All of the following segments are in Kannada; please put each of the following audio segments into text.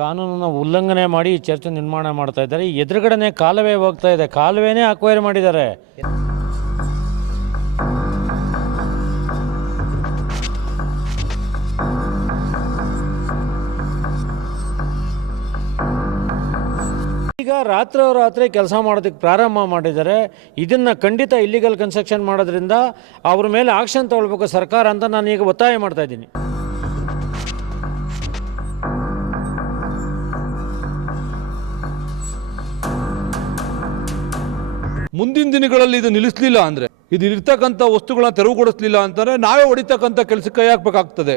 ಕಾನೂನನ್ನ ಉಲ್ಲಂಘನೆ ಮಾಡಿ ಈ ಚರ್ಚ್ ನಿರ್ಮಾಣ ಮಾಡ್ತಾ ಇದ್ದಾರೆ. ಎದುರುಗಡೆನೆ ಕಾಲುವೆ ಹೋಗ್ತಾ ಇದೆ. ಕಾಲುವೆನೇ ಅಕ್ವೈರ್ ಮಾಡಿದ್ದಾರೆ. ಈಗ ರಾತ್ರಿ ರಾತ್ರಿ ಕೆಲಸ ಮಾಡೋದಕ್ಕೆ ಪ್ರಾರಂಭ ಮಾಡಿದ್ದಾರೆ. ಇದನ್ನು ಖಂಡಿತ ಇಲ್ಲಿಗಲ್ ಕನ್ಸ್ಟ್ರಕ್ಷನ್ ಮಾಡೋದ್ರಿಂದ ಅವ್ರ ಮೇಲೆ ಆಕ್ಷನ್ ತಗೊಳ್ಬೇಕು ಸರ್ಕಾರ ಅಂತ ನಾನು ಈಗ ಒತ್ತಾಯ ಮಾಡ್ತಾ ಇದ್ದೀನಿ. ಮುಂದಿನ ದಿನಗಳಲ್ಲಿ ಇದು ನಿಲ್ಲಿಸಲಿಲ್ಲ ಅಂದರೆ, ಇದು ಇರ್ತಕ್ಕಂಥ ವಸ್ತುಗಳನ್ನ ತೆರವುಗೊಳಿಸಲಿಲ್ಲ ಅಂತಂದರೆ ನಾವೇ ಹೊಡಿತಕ್ಕಂಥ ಕೆಲಸಕ್ಕೆ ಕೈ ಹಾಕಬೇಕಾಗ್ತದೆ.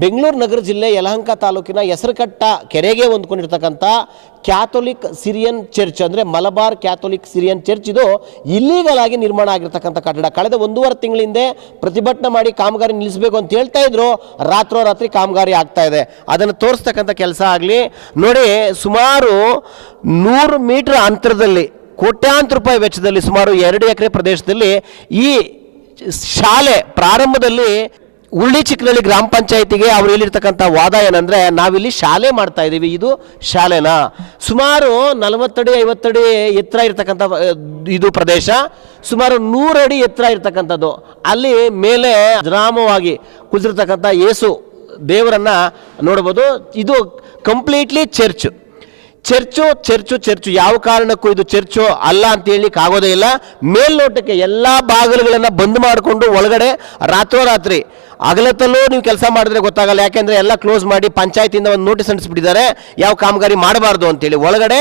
ಬೆಂಗಳೂರು ನಗರ ಜಿಲ್ಲೆ ಯಲಹಂಕ ತಾಲೂಕಿನ ಹೆಸರುಕಟ್ಟ ಕೆರೆಗೆ ಹೊಂದ್ಕೊಂಡಿರ್ತಕ್ಕಂಥ ಕ್ಯಾಥೋಲಿಕ್ ಸಿರಿಯನ್ ಚರ್ಚ್ ಅಂದರೆ ಮಲಬಾರ್ ಕ್ಯಾಥೋಲಿಕ್ ಸಿರಿಯನ್ ಚರ್ಚ್ ಇದು ಇಲ್ಲೀಗಲ್ ಆಗಿ ನಿರ್ಮಾಣ ಆಗಿರ್ತಕ್ಕಂಥ ಕಟ್ಟಡ. ಕಳೆದ ಒಂದೂವರೆ ತಿಂಗಳ ಹಿಂದೆ ಪ್ರತಿಭಟನೆ ಮಾಡಿ ಕಾಮಗಾರಿ ನಿಲ್ಲಿಸಬೇಕು ಅಂತ ಹೇಳ್ತಾ ಇದ್ರು. ರಾತ್ರೋರಾತ್ರಿ ಕಾಮಗಾರಿ ಆಗ್ತಾ ಇದೆ. ಅದನ್ನು ತೋರಿಸ್ತಕ್ಕಂಥ ಕೆಲಸ ಆಗಲಿ. ನೋಡಿ, ಸುಮಾರು ನೂರು ಮೀಟರ್ ಅಂತರದಲ್ಲಿ, ಕೋಟ್ಯಾಂತರ ರೂಪಾಯಿ ವೆಚ್ಚದಲ್ಲಿ ಸುಮಾರು ಎರಡು ಎಕರೆ ಪ್ರದೇಶದಲ್ಲಿ ಈ ಶಾಲೆ ಪ್ರಾರಂಭದಲ್ಲಿ ಉಳ್ಳಿ ಚಿಕ್ಕನಳ್ಳಿ ಗ್ರಾಮ ಪಂಚಾಯತಿಗೆ ಅವ್ರು ಹೇಳಿರ್ತಕ್ಕಂಥ ವಾದ ಏನಂದ್ರೆ ನಾವಿಲ್ಲಿ ಶಾಲೆ ಮಾಡ್ತಾ ಇದ್ದೀವಿ ಇದು ಶಾಲೆನಾ. ಸುಮಾರು ನಲವತ್ತಡಿ, ಐವತ್ತಡಿ ಎತ್ತರ ಇರ್ತಕ್ಕಂಥ ಇದು ಪ್ರದೇಶ. ಸುಮಾರು ನೂರಡಿ ಎತ್ತರ ಇರ್ತಕ್ಕಂಥದ್ದು. ಅಲ್ಲಿ ಮೇಲೆ ಗ್ರಾಮವಾಗಿ ಕುದಿರ್ತಕ್ಕಂಥ ಯೇಸು ದೇವರನ್ನ ನೋಡ್ಬೋದು. ಇದು completely church church church church. ಯಾವ ಕಾರಣಕ್ಕೂ ಇದು ಚರ್ಚು ಅಲ್ಲ ಅಂತ ಹೇಳಲಿಕ್ಕೆ ಆಗೋದೇ ಇಲ್ಲ. ಮೇಲ್ನೋಟಕ್ಕೆ ಎಲ್ಲ ಬಾಗಿಲುಗಳನ್ನು ಬಂದ್ ಮಾಡಿಕೊಂಡು ಒಳಗಡೆ ರಾತ್ರೋರಾತ್ರಿ ಅಗಲತಲ್ಲೂ ನೀವು ಕೆಲಸ ಮಾಡಿದ್ರೆ ಗೊತ್ತಾಗಲ್ಲ. ಯಾಕೆಂದರೆ ಎಲ್ಲ ಕ್ಲೋಸ್ ಮಾಡಿ ಪಂಚಾಯತಿಯಿಂದ ಒಂದು ನೋಟಿಸ್ ಅಂಟಿಸ್ಬಿಟ್ಟಿದ್ದಾರೆ. ಯಾವ ಕಾಮಗಾರಿ ಮಾಡಬಾರ್ದು ಅಂತೇಳಿ. ಒಳಗಡೆ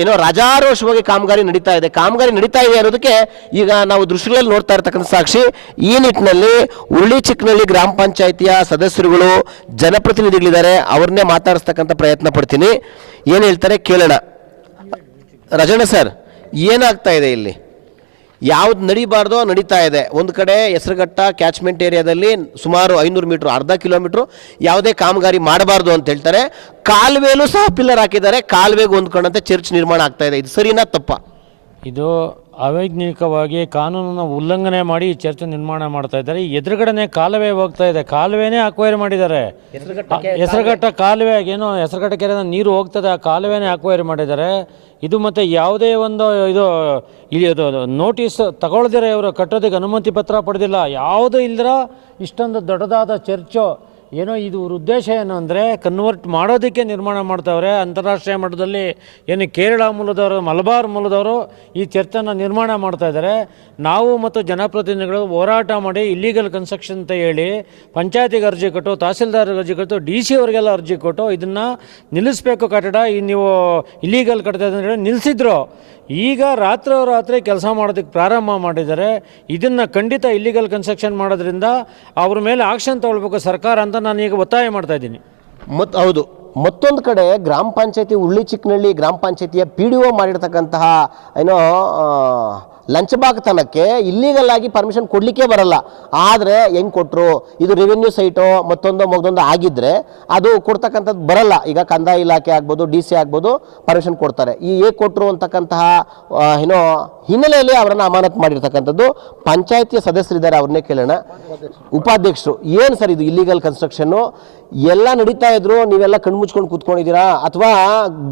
ಏನೋ ರಾಜಾರೋಷವಾಗಿ ಕಾಮಗಾರಿ ನಡೀತಾ ಇದೆ. ಕಾಮಗಾರಿ ನಡೀತಾ ಇದೆ ಅನ್ನೋದಕ್ಕೆ ಈಗ ನಾವು ದೃಶ್ಯಗಳಲ್ಲಿ ನೋಡ್ತಾ ಇರ್ತಕ್ಕಂಥ ಸಾಕ್ಷಿ. ಈ ನಿಟ್ಟಿನಲ್ಲಿ ಉರುಳಿ ಚಿಕ್ಕನಹಳ್ಳಿ ಗ್ರಾಮ ಪಂಚಾಯತಿಯ ಸದಸ್ಯರುಗಳು ಜನಪ್ರತಿನಿಧಿಗಳಿದ್ದಾರೆ. ಅವ್ರನ್ನೇ ಮಾತಾಡಿಸ್ತಕ್ಕಂಥ ಪ್ರಯತ್ನ ಪಡ್ತೀನಿ. ಏನು ಹೇಳ್ತಾರೆ ಕೇಳೋಣ. ರಜಣ ಸರ್, ಏನಾಗ್ತಾ ಇದೆ ಇಲ್ಲಿ? ಯಾವ್ದು ನಡಿಬಾರ್ದೋ ನಡೀತಾ ಇದೆ. ಒಂದು ಕಡೆ ಹೆಸರುಘಟ್ಟ ಕ್ಯಾಚ್ಮೆಂಟ್ ಏರಿಯಾದಲ್ಲಿ ಸುಮಾರು ಐನೂರು ಮೀಟ್ರ್, ಅರ್ಧ ಕಿಲೋಮೀಟ್ರು ಯಾವುದೇ ಕಾಮಗಾರಿ ಮಾಡಬಾರ್ದು ಅಂತ ಹೇಳ್ತಾರೆ. ಕಾಲುವೆಲೂ ಸಹ ಪಿಲ್ಲರ್ ಹಾಕಿದ್ದಾರೆ. ಕಾಲುವೆಗೆ ಹೊಂದ್ಕೊಂಡಂತೆ ಚರ್ಚ್ ನಿರ್ಮಾಣ ಆಗ್ತಾ ಇದೆ. ಇದು ಸರಿನಾ ತಪ್ಪ? ಇದು ಅವೈಜ್ಞಾನಿಕವಾಗಿ ಕಾನೂನನ್ನು ಉಲ್ಲಂಘನೆ ಮಾಡಿ ಈ ಚರ್ಚ್ ನಿರ್ಮಾಣ ಮಾಡ್ತಾ ಇದ್ದಾರೆ. ಎದುರುಗಡೆನೆ ಕಾಲುವೆ ಹೋಗ್ತಾ ಇದೆ. ಕಾಲುವೆನೇ ಅಕ್ವೈರ್ ಮಾಡಿದ್ದಾರೆ. ಹೆಸರುಘಟ್ಟ ಕಾಲುವೆ ಏನೋ ಹೆಸರುಘಟ್ಟ ಕೆರೆ ನೀರು ಹೋಗ್ತದೆ ಆ ಕಾಲುವೆನೇ ಅಕ್ವೈರ್ ಮಾಡಿದ್ದಾರೆ. ಇದು ಮತ್ತೆ ಯಾವುದೇ ಒಂದು ಇದು ಇಲ್ಲಿ ಇದು ನೋಟಿಸ್ ತಗೊಳ್ದಿರ ಇವರು ಕಟ್ಟೋದಕ್ಕೆ ಅನುಮತಿ ಪತ್ರ ಪಡೆದಿಲ್ಲ. ಯಾವುದೂ ಇಲ್ದಿರ ಇಷ್ಟೊಂದು ದೊಡ್ಡದಾದ ಚರ್ಚು ಏನೋ ಇದು ಉದ್ದೇಶ ಏನು ಅಂದರೆ ಕನ್ವರ್ಟ್ ಮಾಡೋದಕ್ಕೆ ನಿರ್ಮಾಣ ಮಾಡ್ತಾವ್ರೆ. ಅಂತಾರಾಷ್ಟ್ರೀಯ ಮಟ್ಟದಲ್ಲಿ ಏನು ಕೇರಳ ಮೂಲದವರು, ಮಲಬಾರ್ ಮೂಲದವರು ಈ ಚರ್ಚನ್ನು ನಿರ್ಮಾಣ ಮಾಡ್ತಾ ಇದ್ದಾರೆ ನಾವು ಮತ್ತು ಜನಪ್ರತಿನಿಧಿಗಳು ಹೋರಾಟ ಮಾಡಿ ಇಲ್ಲಿಗಲ್ ಕನ್ಸ್ಟ್ರಕ್ಷನ್ ಅಂತ ಹೇಳಿ ಪಂಚಾಯತಿಗೆ ಅರ್ಜಿ ಕೊಟ್ಟು ತಹಸೀಲ್ದಾರ್ಗೆ ಅರ್ಜಿ ಕೊಟ್ಟು, ಡಿ ಸಿ ಅವರಿಗೆಲ್ಲ ಅರ್ಜಿ ಕೊಟ್ಟು ಇದನ್ನು ನಿಲ್ಲಿಸಬೇಕು ಕಟ್ಟಡ. ಈ ನೀವು ಇಲ್ಲಿಗಲ್ ಕಟ್ತಾ ಅಂತ ಹೇಳಿ ನಿಲ್ಲಿಸಿದ್ರು ಈಗ ರಾತ್ರಿ ರಾತ್ರಿ ಕೆಲಸ ಮಾಡೋದಕ್ಕೆ ಪ್ರಾರಂಭ ಮಾಡಿದ್ದಾರೆ. ಇದನ್ನು ಖಂಡಿತ ಇಲ್ಲಿಗಲ್ ಕನ್ಸ್ಟ್ರಕ್ಷನ್ ಮಾಡೋದ್ರಿಂದ ಅವ್ರ ಮೇಲೆ ಆಕ್ಷನ್ ತಗೊಳ್ಬೇಕು ಸರ್ಕಾರ ಅಂತ ನಾನು ಈಗ ಒತ್ತಾಯ ಮಾಡ್ತಾ ಇದ್ದೀನಿ. ಮತ್ ಹೌದು. ಮತ್ತೊಂದು ಕಡೆ ಗ್ರಾಮ ಪಂಚಾಯತಿ ಉಳ್ಳಿ ಚಿಕ್ಕನಹಳ್ಳಿ ಗ್ರಾಮ ಪಂಚಾಯತಿಯ ಪಿ ಡಿ ಒ ಮಾಡಿರ್ತಕ್ಕಂತಹ ಏನೋ ಲಂಚಬಾಗ್ತನಕ್ಕೆ ಇಲ್ಲೀಗಲ್ ಆಗಿ ಪರ್ಮಿಷನ್ ಕೊಡಲಿಕ್ಕೆ ಬರಲ್ಲ. ಆದರೆ ಹೆಂಗೆ ಕೊಟ್ಟರು ಇದು ರೆವೆನ್ಯೂ ಸೈಟು ಮತ್ತೊಂದು ಮಗದೊಂದು ಆಗಿದ್ದರೆ ಅದು ಕೊಡ್ತಕ್ಕಂಥದ್ದು ಬರಲ್ಲ. ಈಗ ಕಂದಾಯ ಇಲಾಖೆ ಆಗ್ಬೋದು ಡಿ ಸಿ ಆಗ್ಬೋದು ಪರ್ಮಿಷನ್ ಕೊಡ್ತಾರೆ. ಈ ಏ ಕೊಟ್ಟರು ಅಂತಕ್ಕಂತಹ ಏನೋ ಹಿನ್ನೆಲೆಯಲ್ಲಿ ಅವರನ್ನು ಅಮಾನತ್ ಮಾಡಿರ್ತಕ್ಕಂಥದ್ದು ಪಂಚಾಯತಿಯ ಸದಸ್ಯರಿದ್ದಾರೆ, ಅವ್ರನ್ನೇ ಕೇಳೋಣ. ಉಪಾಧ್ಯಕ್ಷರು, ಏನು ಸರ್ ಇದು ಇಲ್ಲಿಗಲ್ ಕನ್ಸ್ಟ್ರಕ್ಷನ್ನು ಎಲ್ಲ ನಡೀತಾ ಇದ್ರು, ನೀವೆಲ್ಲ ಕಣ್ಮುಚ್ಕೊಂಡು ಕೂತ್ಕೊಂಡಿದ್ದೀರಾ? ಅಥವಾ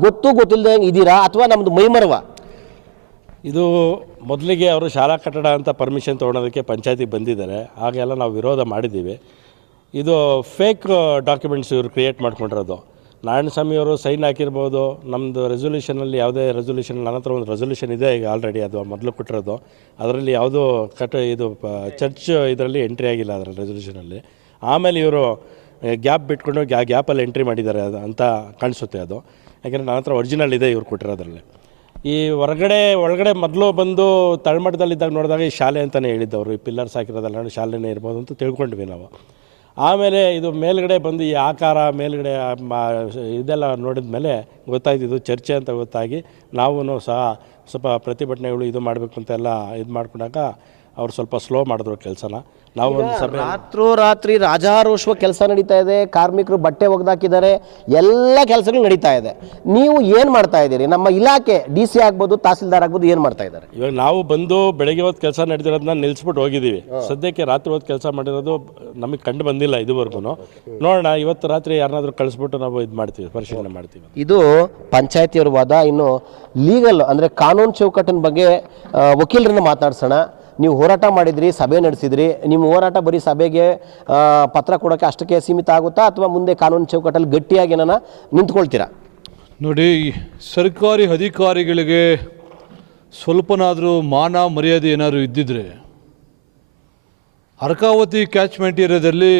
ಗೊತ್ತು ಗೊತ್ತಿಲ್ಲದೆ ಇದ್ದೀರಾ ಅಥವಾ ನಮ್ದು ಮೈಮರವ? ಇದು ಮೊದಲಿಗೆ ಅವರು ಶಾಲಾ ಕಟ್ಟಡ ಅಂತ ಪರ್ಮಿಷನ್ ತೊಗೊಳೋದಕ್ಕೆ ಪಂಚಾಯತಿಗೆ ಬಂದಿದ್ದಾರೆ. ಹಾಗೆಲ್ಲ ನಾವು ವಿರೋಧ ಮಾಡಿದ್ದೀವಿ. ಇದು ಫೇಕ್ ಡಾಕ್ಯುಮೆಂಟ್ಸ್ ಇವರು ಕ್ರಿಯೇಟ್ ಮಾಡ್ಕೊಂಡಿರೋದು. ನಾರಾಯಣಸ್ವಾಮಿ ಅವರು ಸೈನ್ ಹಾಕಿರ್ಬೋದು. ನಮ್ಮದು ರೆಸೊಲ್ಯೂಷನಲ್ಲಿ ಯಾವುದೇ ರೆಸೊಲ್ಯೂಷನ್ ನನ್ನ ಹತ್ರ ಒಂದು ರೆಸೊಲ್ಯೂಷನ್ ಇದೆ ಈಗ ಆಲ್ರೆಡಿ ಅದು ಮೊದಲು ಕೊಟ್ಟಿರೋದು. ಅದರಲ್ಲಿ ಯಾವುದೋ ಕಟ್, ಇದು ಚರ್ಚ್ ಇದರಲ್ಲಿ ಎಂಟ್ರಿ ಆಗಿಲ್ಲ ಅದರ ರೆಸೊಲ್ಯೂಷನಲ್ಲಿ ಆಮೇಲೆ ಇವರು ಗ್ಯಾಪ್ ಬಿಟ್ಕೊಂಡು ಗ್ಯಾ ಗ್ಯಾಪಲ್ಲಿ ಎಂಟ್ರಿ ಮಾಡಿದ್ದಾರೆ ಅದು ಅಂತ ಕಾಣಿಸುತ್ತೆ ಅದು. ಯಾಕೆಂದರೆ ನನ್ನ ಹತ್ರ ಒರಿಜಿನಲ್ ಇದೆ ಇವ್ರು ಕೊಟ್ಟಿರೋದ್ರಲ್ಲಿ. ಈ ಹೊರಗಡೆ, ಒಳಗಡೆ ಮೊದಲು ಬಂದು ತಳಮಟ್ಟದಲ್ಲಿದ್ದಾಗ ನೋಡಿದಾಗ ಈ ಶಾಲೆ ಅಂತಲೇ ಹೇಳಿದ್ದವರು ಈ ಪಿಲ್ಲರ್ಸ್ ಹಾಕಿರೋದಲ್ಲ ಶಾಲೆನೇ ಇರ್ಬೋದು ಅಂತ ತಿಳ್ಕೊಂಡ್ವಿ ನಾವು. ಆಮೇಲೆ ಇದು ಮೇಲ್ಗಡೆ ಬಂದು ಈ ಆಕಾರ, ಮೇಲ್ಗಡೆ ಇದೆಲ್ಲ ನೋಡಿದ ಮೇಲೆ ಗೊತ್ತಾಯ್ತು ಇದು ಚರ್ಚೆ ಅಂತ ಗೊತ್ತಾಗಿ ನಾವು ಸಹ ಸ್ವಲ್ಪ ಪ್ರತಿಭಟನೆಗಳು ಇದು ಮಾಡಬೇಕು ಅಂತೆಲ್ಲ ಇದು ಮಾಡ್ಕೊಂಡಾಗ ಅವ್ರು ಸ್ವಲ್ಪ ಸ್ಲೋ ಮಾಡಿದ್ರು ಕೆಲಸನ. ನಾವು ರಾತ್ರೋರಾತ್ರಿ ರಾಜಾರೋಷವ ಕೆಲಸ ನಡೀತಾ ಇದೆ ಕಾರ್ಮಿಕರು ಬಟ್ಟೆ ಒಗೆದಾಕಿದ್ದಾರೆ ಎಲ್ಲ ಕೆಲಸಗಳು ನಡೀತಾ ಇದೆ. ನೀವು ಏನು ಮಾಡ್ತಾ ಇದ್ದೀರಿ? ನಮ್ಮ ಇಲಾಖೆ ಡಿ ಸಿ ಆಗ್ಬೋದು ತಹಸೀಲ್ದಾರ್ ಆಗ್ಬೋದು ಏನು ಮಾಡ್ತಾ ಇದ್ದಾರೆ? ಇವಾಗ ನಾವು ಬಂದು ಬೆಳಗ್ಗೆ ಹೊತ್ತು ಕೆಲಸ ನಡೆದಿರೋದನ್ನ ನಿಲ್ಲಿಸ್ಬಿಟ್ಟು ಹೋಗಿದ್ದೀವಿ. ಸದ್ಯಕ್ಕೆ ರಾತ್ರಿ ಹೊತ್ತು ಕೆಲಸ ಮಾಡಿರೋದು ನಮಗೆ ಕಂಡು ಬಂದಿಲ್ಲ ಇದುವರೆಗೂ ನೋಡೋಣ ಇವತ್ತು ರಾತ್ರಿ ಯಾರನ್ನಾದ್ರೂ ಕಳಿಸ್ಬಿಟ್ಟು ನಾವು ಇದು ಮಾಡ್ತೀವಿ ಪರಿಶೀಲನೆ ಮಾಡ್ತೀವಿ ಇದು ಪಂಚಾಯತಿಯವ್ರ ವಾದ ಇನ್ನು ಲೀಗಲ್ ಅಂದರೆ ಕಾನೂನು ಚೌಕಟ್ಟಿನ ಬಗ್ಗೆ ವಕೀಲರನ್ನ ಮಾತನಾಡ್ಸೋಣ ನೀವು ಹೋರಾಟ ಮಾಡಿದ್ರಿ, ಸಭೆ ನಡೆಸಿದ್ರಿ, ನಿಮ್ಮ ಹೋರಾಟ ಬರೀ ಸಭೆಗೆ ಪತ್ರ ಕೊಡೋಕ್ಕೆ ಅಷ್ಟಕ್ಕೆ ಸೀಮಿತ ಆಗುತ್ತಾ ಅಥವಾ ಮುಂದೆ ಕಾನೂನು ಚೌಕಟ್ಟಲ್ಲಿ ಗಟ್ಟಿಯಾಗಿ ಏನಾನ ನಿಂತ್ಕೊಳ್ತೀರಾ? ನೋಡಿ ಸರ್ಕಾರಿ ಅಧಿಕಾರಿಗಳಿಗೆ ಸ್ವಲ್ಪನಾದರೂ ಮಾನ ಮರ್ಯಾದೆ ಏನಾದರೂ ಇದ್ದಿದ್ರೆ, ಅರ್ಕಾವತಿ ಕ್ಯಾಚ್ಮೆಂಟ್ ಏರಿಯಾದಲ್ಲಿ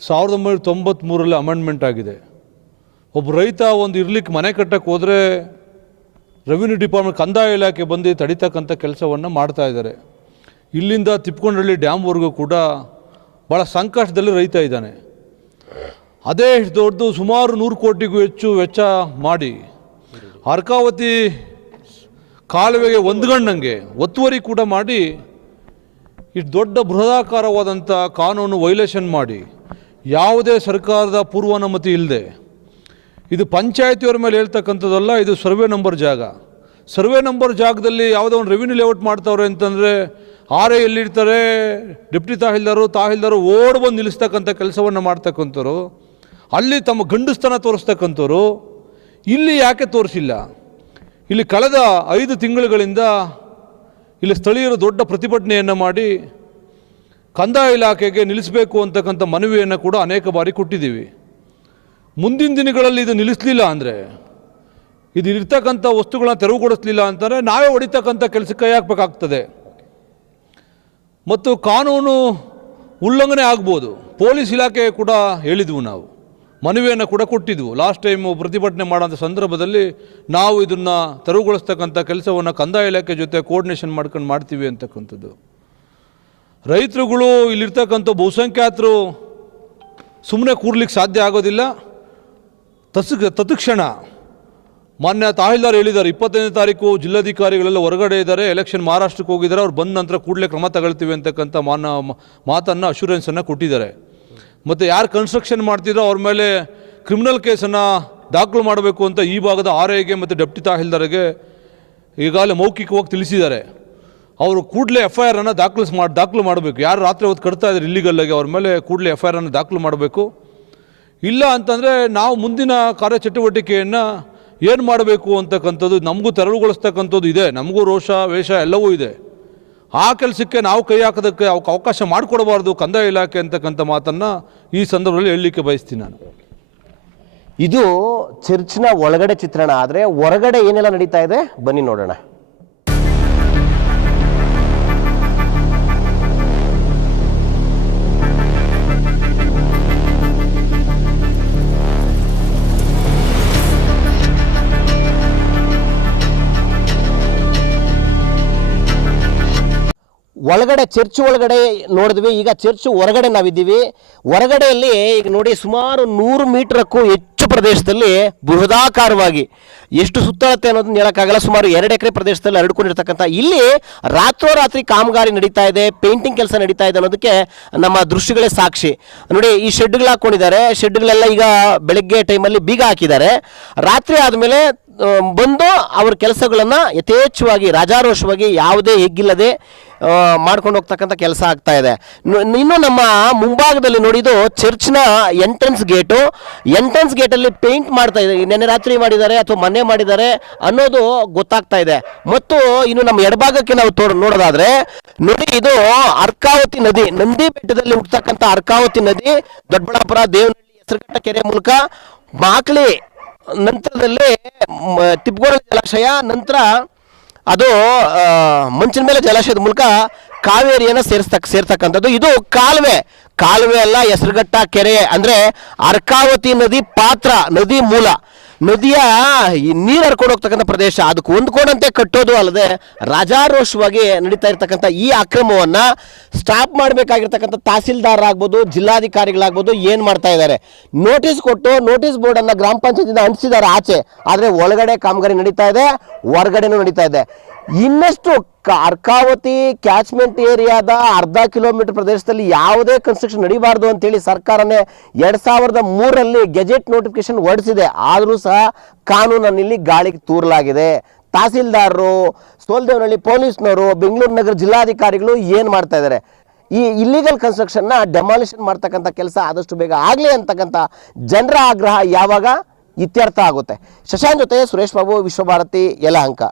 ಸಾವಿರದ ಒಂಬೈನೂರ ತೊಂಬತ್ತ್ಮೂರಲ್ಲಿ ಅಮೆಂಡ್ಮೆಂಟ್ ಆಗಿದೆ. ಒಬ್ಬ ರೈತ ಒಂದು ಇರ್ಲಿಕ್ಕೆ ಮನೆ ಕಟ್ಟಕ್ಕೆ ಹೋದರೆ ರೆವಿನ್ಯೂ ಡಿಪಾರ್ಟ್ಮೆಂಟ್ ಕಂದಾಯ ಇಲಾಖೆ ಬಂದು ತಡಿತಕ್ಕಂಥ ಕೆಲಸವನ್ನು ಮಾಡ್ತಾ ಇದ್ದಾರೆ. ಇಲ್ಲಿಂದ ತಿಪ್ಕೊಂಡಳ್ಳಿ ಡ್ಯಾಮ್ವರೆಗೂ ಕೂಡ ಭಾಳ ಸಂಕಷ್ಟದಲ್ಲಿ ರೈತ ಇದ್ದಾನೆ. ಅದೇ ದೊಡ್ಡದು ಸುಮಾರು ನೂರು ಕೋಟಿಗೂ ಹೆಚ್ಚು ವೆಚ್ಚ ಮಾಡಿ ಅರ್ಕಾವತಿ ಕಾಲುವೆಗೆ ಹೊಂದ್ಕೊಂಡಂಗೆ ಒತ್ತುವರಿ ಕೂಡ ಮಾಡಿ ಇಷ್ಟು ದೊಡ್ಡ ಬೃಹದಾಕಾರವಾದಂಥ ಕಾನೂನು ವೈಲೇಷನ್ ಮಾಡಿ ಯಾವುದೇ ಸರ್ಕಾರದ ಪೂರ್ವಾನುಮತಿ ಇಲ್ಲದೆ ಇದು ಪಂಚಾಯತಿಯವ್ರ ಮೇಲೆ ಹೇಳ್ತಕ್ಕಂಥದ್ದಲ್ಲ, ಇದು ಸರ್ವೆ ನಂಬರ್ ಜಾಗ. ಸರ್ವೆ ನಂಬರ್ ಜಾಗದಲ್ಲಿ ಯಾವುದೋ ಒಂದು ರೆವಿನ್ಯೂ ಲೇಔಟ್ ಮಾಡ್ತವ್ರೆ ಅಂತಂದರೆ ಆರೆ ಎಲ್ಲಿರ್ತಾರೆ ಡೆಪ್ಟಿ ತಾಹಿಲ್ದಾರು ತಾಹಿಲ್ದಾರು ಓಡ್ ಬಂದು ನಿಲ್ಲಿಸ್ತಕ್ಕಂಥ ಕೆಲಸವನ್ನು ಮಾಡ್ತಕ್ಕಂಥವ್ರು, ಅಲ್ಲಿ ತಮ್ಮ ಗಂಡಸ್ತನ ತೋರಿಸ್ತಕ್ಕಂಥವ್ರು, ಇಲ್ಲಿ ಯಾಕೆ ತೋರಿಸಿಲ್ಲ? ಇಲ್ಲಿ ಕಳೆದ ಐದು ತಿಂಗಳುಗಳಿಂದ ಇಲ್ಲಿ ಸ್ಥಳೀಯರು ದೊಡ್ಡ ಪ್ರತಿಭಟನೆಯನ್ನು ಮಾಡಿ ಕಂದಾಯ ಇಲಾಖೆಗೆ ನಿಲ್ಲಿಸಬೇಕು ಅಂತಕ್ಕಂಥ ಮನವಿಯನ್ನು ಕೂಡ ಅನೇಕ ಬಾರಿ ಕೊಟ್ಟಿದ್ದೀವಿ. ಮುಂದಿನ ದಿನಗಳಲ್ಲಿ ಇದು ನಿಲ್ಲಿಸಲಿಲ್ಲ ಅಂದರೆ, ಇದು ಇರ್ತಕ್ಕಂಥ ವಸ್ತುಗಳನ್ನ ತೆರವುಗೊಳಿಸಲಿಲ್ಲ ಅಂತಂದರೆ ನಾವೇ ಹೊಡಿತಕ್ಕಂಥ ಕೆಲಸಕ್ಕೆ ಕೈ ಹಾಕಬೇಕಾಗ್ತದೆ. ಮತ್ತು ಕಾನೂನು ಉಲ್ಲಂಘನೆ ಆಗ್ಬೋದು. ಪೊಲೀಸ್ ಇಲಾಖೆ ಕೂಡ ಹೇಳಿದ್ವು ನಾವು. ಮನವಿಯನ್ನು ಕೂಡ ಕೊಟ್ಟಿದ್ವು. ಲಾಸ್ಟ್ ಟೈಮು ಪ್ರತಿಭಟನೆ ಮಾಡೋಂಥ ಸಂದರ್ಭದಲ್ಲಿ ನಾವು ಇದನ್ನು ತೆರವುಗೊಳಿಸ್ತಕ್ಕಂಥ ಕೆಲಸವನ್ನು ಕಂದಾಯ ಇಲಾಖೆ ಜೊತೆ ಕೋರ್ಡಿನೇಷನ್ ಮಾಡ್ಕೊಂಡು ಮಾಡ್ತೀವಿ ಅಂತಕ್ಕಂಥದ್ದು. ರೈತರುಗಳು ಇಲ್ಲಿರ್ತಕ್ಕಂಥ ಬಹುಸಂಖ್ಯಾತರು ಸುಮ್ಮನೆ ಕೂರ್ಲಿಕ್ಕೆ ಸಾಧ್ಯ ಆಗೋದಿಲ್ಲ. ತಸ್ ತತ್ಕ್ಷಣ. ಮಾನ್ಯ ತಹಸೀಲ್ದಾರ್ ಹೇಳಿದ್ದಾರೆ, ಇಪ್ಪತ್ತೈದನೇ ತಾರೀಕು ಜಿಲ್ಲಾಧಿಕಾರಿಗಳೆಲ್ಲ ಹೊರಗಡೆ ಇದ್ದಾರೆ ಎಲೆಕ್ಷನ್ ಮಹಾರಾಷ್ಟ್ರಕ್ಕೆ ಹೋಗಿದ್ದಾರೆ, ಅವ್ರು ಬಂದ ನಂತರ ಕೂಡಲೇ ಕ್ರಮ ತಗೊಳ್ತೀವಿ ಅಂತಕ್ಕಂಥ ಮಾನ ಮಾತನ್ನು ಅಶ್ಯೂರೆನ್ಸನ್ನು ಕೊಟ್ಟಿದ್ದಾರೆ. ಮತ್ತು ಯಾರು ಕನ್ಸ್ಟ್ರಕ್ಷನ್ ಮಾಡ್ತಿದ್ರೋ ಅವ್ರ ಮೇಲೆ ಕ್ರಿಮಿನಲ್ ಕೇಸನ್ನು ದಾಖಲು ಮಾಡಬೇಕು ಅಂತ ಈ ಭಾಗದ ಆರ್ ಐಗೆ ಮತ್ತು ಡೆಪ್ಟಿ ತಾಹಿಲ್ದಾರ್ಗೆ ಈಗಾಗಲೇ ಮೌಖಿಕವಾಗಿ ತಿಳಿಸಿದ್ದಾರೆ. ಅವರು ಕೂಡಲೇ ಎಫ್ ಐ ಆರನ್ನು ದಾಖಲಿಸ್ ಮಾಡಿ ದಾಖಲು ಮಾಡಬೇಕು. ಯಾರು ರಾತ್ರಿ ಹೊತ್ತು ಕಟ್ತಾ ಇದ್ದಾರೆ ಇಲ್ಲಿಗಲ್ಲಾಗಿ ಅವ್ರ ಮೇಲೆ ಕೂಡಲೇ ಎಫ್ ಐ ಆರನ್ನು ದಾಖಲು ಮಾಡಬೇಕು. ಇಲ್ಲ ಅಂತಂದರೆ ನಾವು ಮುಂದಿನ ಕಾರ್ಯಚಟುವಟಿಕೆಯನ್ನು ಏನು ಮಾಡಬೇಕು ಅಂತಕ್ಕಂಥದ್ದು, ನಮಗೂ ತೆರವುಗೊಳಿಸ್ತಕ್ಕಂಥದ್ದು ಇದೆ. ನಮಗೂ ರೋಷ, ವೇಷ ಎಲ್ಲವೂ ಇದೆ. ಆ ಕೆಲಸಕ್ಕೆ ನಾವು ಕೈ ಹಾಕೋದಕ್ಕೆ ಅವಕಾಶ ಮಾಡಿಕೊಡಬಾರ್ದು, ಕಂದಾಯ ಇಲಾಖೆ ಅಂತಕ್ಕಂಥ ಮಾತನ್ನು ಈ ಸಂದರ್ಭದಲ್ಲಿ ಹೇಳಲಿಕ್ಕೆ ಬಯಸ್ತೀನಿ ನಾನು. ಇದು ಚರ್ಚ್ನ ಒಳಗಡೆ ಚಿತ್ರಣ, ಆದರೆ ಹೊರಗಡೆ ಏನೆಲ್ಲ ನಡೀತಾ ಇದೆ? ಬನ್ನಿ ನೋಡೋಣ. ಒಳಗಡೆ ಚರ್ಚ್ ಒಳಗಡೆ ನೋಡಿದ್ವಿ. ಈಗ ಚರ್ಚ್ ಹೊರಗಡೆ ನಾವಿದ್ದೀವಿ. ಹೊರಗಡೆಯಲ್ಲಿ ಈಗ ನೋಡಿ ಸುಮಾರು ನೂರು ಮೀಟರ್ಕ್ಕೂ ಹೆಚ್ಚು ಪ್ರದೇಶದಲ್ಲಿ ಬೃಹದಾಕಾರವಾಗಿ ಎಷ್ಟು ಸುತ್ತಳತೆ ಅನ್ನೋದನ್ನ ಹೇಳೋಕ್ಕಾಗಲ್ಲ. ಸುಮಾರು ಎರಡು ಎಕರೆ ಪ್ರದೇಶದಲ್ಲಿ ಹರಡ್ಕೊಂಡಿರ್ತಕ್ಕಂಥ ಇಲ್ಲಿ ರಾತ್ರೋರಾತ್ರಿ ಕಾಮಗಾರಿ ನಡೀತಾ ಇದೆ, ಪೇಂಟಿಂಗ್ ಕೆಲಸ ನಡೀತಾ ಇದೆ ಅನ್ನೋದಕ್ಕೆ ನಮ್ಮ ದೃಶ್ಯಗಳೇ ಸಾಕ್ಷಿ. ನೋಡಿ, ಈ ಶೆಡ್ಗಳು ಹಾಕೊಂಡಿದ್ದಾರೆ. ಶೆಡ್ಗಳೆಲ್ಲ ಈಗ ಬೆಳಗ್ಗೆ ಟೈಮಲ್ಲಿ ಬೀಗ ಹಾಕಿದ್ದಾರೆ. ರಾತ್ರಿ ಆದಮೇಲೆ ಬಂದು ಅವ್ರ ಕೆಲಸಗಳನ್ನು ಯಥೇಚ್ಛವಾಗಿ, ರಾಜಾರೋಷವಾಗಿ ಯಾವುದೇ ಹೆಗ್ಗಿಲ್ಲದೆ ಮಾಡ್ಕೊಂಡು ಹೋಗ್ತಕ್ಕಂಥ ಕೆಲಸ ಆಗ್ತಾ ಇದೆ. ಇನ್ನು ನಮ್ಮ ಮುಂಭಾಗದಲ್ಲಿ ನೋಡಿದ್ದು ಚರ್ಚ್ನ ಎಂಟ್ರೆನ್ಸ್ ಗೇಟು. ಎಂಟ್ರೆನ್ಸ್ ಗೇಟಲ್ಲಿ ಪೇಂಟ್ ಮಾಡ್ತಾ ಇದೆ. ನೆನ್ನೆ ರಾತ್ರಿ ಮಾಡಿದ್ದಾರೆ ಅಥವಾ ಮೊನ್ನೆ ಮಾಡಿದ್ದಾರೆ ಅನ್ನೋದು ಗೊತ್ತಾಗ್ತಾ ಇದೆ. ಮತ್ತು ಇನ್ನು ನಮ್ಮ ಎಡಭಾಗಕ್ಕೆ ನಾವು ತೋರ್, ನೋಡೋದಾದ್ರೆ, ನೋಡಿ ಇದು ಅರ್ಕಾವತಿ ನದಿ, ನಂದಿ ಬೆಟ್ಟದಲ್ಲಿ ಹುಟ್ಟತಕ್ಕಂಥ ಅರ್ಕಾವತಿ ನದಿ, ದೊಡ್ಡಬಳ್ಳಾಪುರ, ದೇವನಹಳ್ಳಿ, ಹೆಸರುಘಟ್ಟ ಕೆರೆ ಮೂಲಕ ಮಾಕ್ಳಿ ನಂತರದಲ್ಲಿ ತಿಪ್ಪಗೋಳ ಜಲಾಶಯ, ನಂತರ ಅದು ಮಂಚಿನ ಮೇಲೆ ಜಲಾಶಯದ ಮೂಲಕ ಕಾವೇರಿಯನ್ನು ಸೇರಿಸ್ತಕ್ಕ ಸೇರ್ತಕ್ಕಂಥದ್ದು. ಇದು ಕಾಲುವೆ. ಕಾಲುವೆ ಅಲ್ಲ ಹೆಸರುಘಟ್ಟ ಕೆರೆ ಅಂದರೆ ಅರ್ಕಾವತಿ ನದಿ ಪಾತ್ರ, ನದಿ ಮೂಲ. ನದಿಯ ಈ ನೀರು ಹರ್ಕೊಂಡು ಹೋಗ್ತಕ್ಕಂಥ ಪ್ರದೇಶ, ಅದಕ್ಕೆ ಹೊಂದ್ಕೊಂಡಂತೆ ಕಟ್ಟೋದು ಅಲ್ಲದೆ ರಾಜಾರೋಷವಾಗಿ ನಡೀತಾ ಇರ್ತಕ್ಕಂಥ ಈ ಅಕ್ರಮವನ್ನು ಸ್ಟಾಪ್ ಮಾಡಬೇಕಾಗಿರ್ತಕ್ಕಂಥ ತಹಸೀಲ್ದಾರ್ ಆಗ್ಬೋದು, ಜಿಲ್ಲಾಧಿಕಾರಿಗಳಾಗ್ಬೋದು ಏನು ಮಾಡ್ತಾ ಇದ್ದಾರೆ? ನೋಟಿಸ್ ಕೊಟ್ಟು ನೋಟಿಸ್ ಬೋರ್ಡ್ ಅನ್ನ ಗ್ರಾಮ ಪಂಚಾಯತಿಂದ ಅಂಟಿಸಿದ್ದಾರೆ ಆಚೆ. ಆದರೆ ಒಳಗಡೆ ಕಾಮಗಾರಿ ನಡೀತಾ ಇದೆ, ಹೊರಗಡೆನೂ ನಡೀತಾ ಇದೆ. ಇನ್ನಷ್ಟು ಅರ್ಕಾವತಿ ಕ್ಯಾಚ್ಮೆಂಟ್ ಏರಿಯಾದ ಅರ್ಧ ಕಿಲೋಮೀಟರ್ ಪ್ರದೇಶದಲ್ಲಿ ಯಾವುದೇ ಕನ್ಸ್ಟ್ರಕ್ಷನ್ ನಡಿಬಾರ್ದು ಅಂತೇಳಿ ಸರ್ಕಾರನೇ ಎರಡು ಸಾವಿರದ ಮೂರರಲ್ಲಿ ಗೆಜೆಟ್ ನೋಟಿಫಿಕೇಶನ್ ಹೊರಡಿಸಿದೆ. ಆದರೂ ಸಹ ಕಾನೂನನ್ನು ಇಲ್ಲಿ ಗಾಳಿಗೆ ತೂರಲಾಗಿದೆ. ತಹಸೀಲ್ದಾರರು, ಸೋಲ್ದೇವನಹಳ್ಳಿ ಪೊಲೀಸ್ನವರು, ಬೆಂಗಳೂರು ನಗರ ಜಿಲ್ಲಾಧಿಕಾರಿಗಳು ಏನು ಮಾಡ್ತಾ ಇದ್ದಾರೆ? ಈ ಇಲ್ಲಿಗಲ್ ಕನ್ಸ್ಟ್ರಕ್ಷನ್ನ ಡೆಮಾಲಿಷನ್ ಮಾಡ್ತಕ್ಕಂಥ ಕೆಲಸ ಆದಷ್ಟು ಬೇಗ ಆಗಲಿ ಅಂತಕ್ಕಂಥ ಜನರ ಆಗ್ರಹ ಯಾವಾಗ ಇತ್ಯರ್ಥ ಆಗುತ್ತೆ. ಶಶಾಂಕ್ ಜೊತೆ ಸುರೇಶ್ ಬಾಬು, ವಿಶ್ವಭಾರತಿ, ಯಲಹಂಕ.